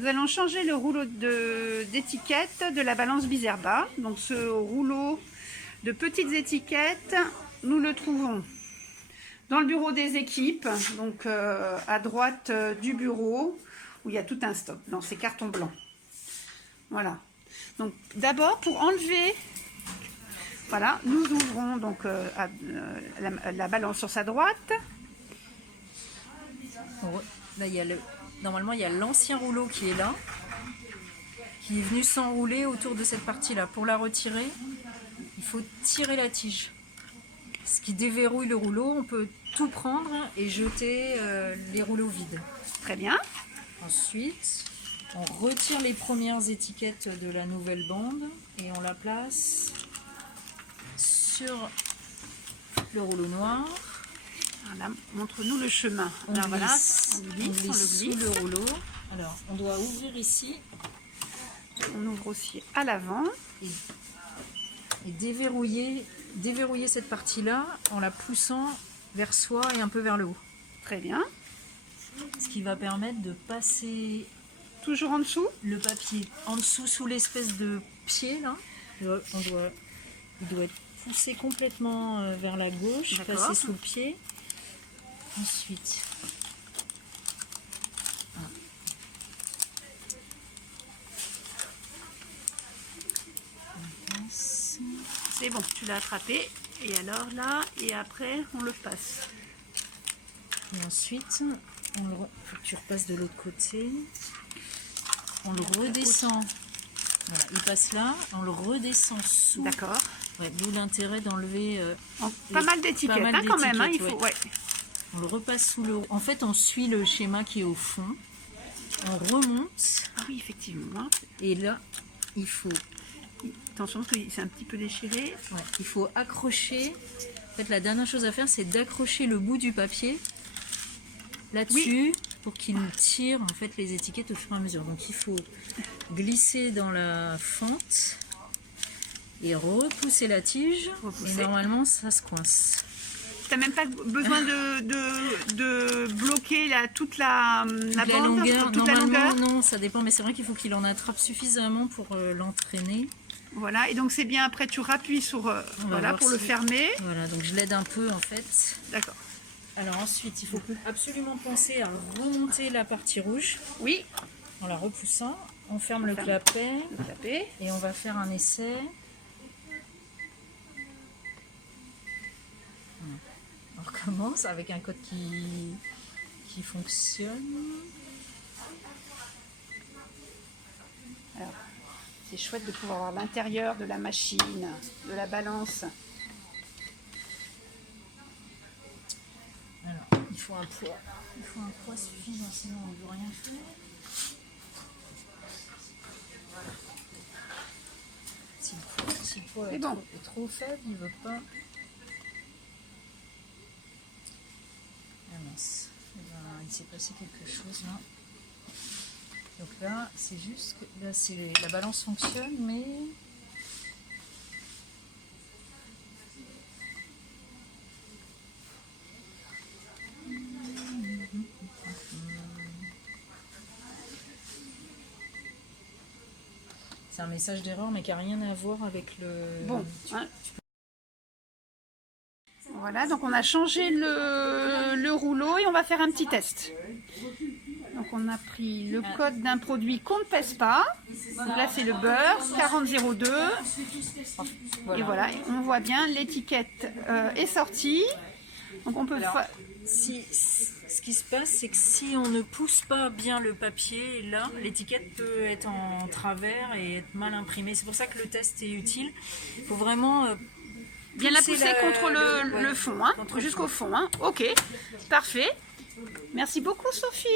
Nous allons changer le rouleau d'étiquette de la balance Bizerba. Donc ce rouleau de petites étiquettes, nous le trouvons dans le bureau des équipes, donc à droite du bureau, où il y a tout un stock, dans ces cartons blancs. Voilà. Donc d'abord, pour enlever, voilà, nous ouvrons donc la balance sur sa droite. Là, normalement, il y a l'ancien rouleau qui est là, qui est venu s'enrouler autour de cette partie-là. Pour la retirer, il faut tirer la tige. Ce qui déverrouille le rouleau, on peut tout prendre et jeter les rouleaux vides. Très bien. Ensuite, on retire les premières étiquettes de la nouvelle bande et on la place sur le rouleau noir. Voilà, montre-nous le chemin. On glisse sous le rouleau. Alors, on doit ouvrir ici. On ouvre aussi à l'avant. Et déverrouiller cette partie-là en la poussant vers soi et un peu vers le haut. Très bien. Ce qui va permettre de passer toujours en dessous le papier en dessous sous l'espèce de pied là. Il doit être poussé complètement vers la gauche, passer sous le pied. Ensuite, c'est bon, tu l'as attrapé. Et alors là, et après, on le passe. Et ensuite, tu repasses de l'autre côté. On le redescend. Voilà, il passe là, on le redescend sous. D'accord. Ouais, d'où l'intérêt d'enlever pas mal d'étiquettes hein, quand même. Hein, il faut, ouais. On le repasse sous le... En fait, on suit le schéma qui est au fond. On remonte. Ah oui, effectivement. Et là, il faut... Attention, parce que c'est un petit peu déchiré. Ouais, il faut accrocher. En fait, la dernière chose à faire, c'est d'accrocher le bout du papier là-dessus pour qu'il tire en fait les étiquettes au fur et à mesure. Donc, il faut glisser dans la fente et repousser la tige. Et normalement, ça se coince. Tu n'as même pas besoin de bloquer toute la bande, longueur. Toute la longueur. Non, ça dépend, mais c'est vrai qu'il faut qu'il en attrape suffisamment pour l'entraîner. Voilà, et donc c'est bien, après tu rappuies sur, voilà, pour le fermer. Voilà, donc je l'aide un peu en fait. D'accord. Alors ensuite, il faut absolument penser à remonter la partie rouge. Oui. En la repoussant, on ferme le clapet. Et on va faire un essai. On recommence avec un code qui fonctionne. Alors, c'est chouette de pouvoir voir l'intérieur de la machine, de la balance. Alors, il faut un poids. Il faut un poids suffisant, sinon on ne peut rien faire. Si le poids est trop faible, il ne veut pas. Ah mince, il s'est passé quelque chose là. Donc là, c'est juste que là, la balance fonctionne, mais c'est un message d'erreur, mais qui n'a rien à voir avec le... Bon, hein. Voilà, donc on a changé le rouleau et on va faire un petit test. Donc on a pris le code d'un produit qu'on ne pèse pas. Donc là c'est le beurre 4002. Et voilà, on voit bien l'étiquette est sortie. Donc on peut ce qui se passe, c'est que si on ne pousse pas bien le papier, là, l'étiquette peut être en travers et être mal imprimée. C'est pour ça que le test est utile. Il faut vraiment bien la pousser contre le fond, hein, jusqu'au fond. Hein. Ok, parfait. Merci beaucoup Sophie.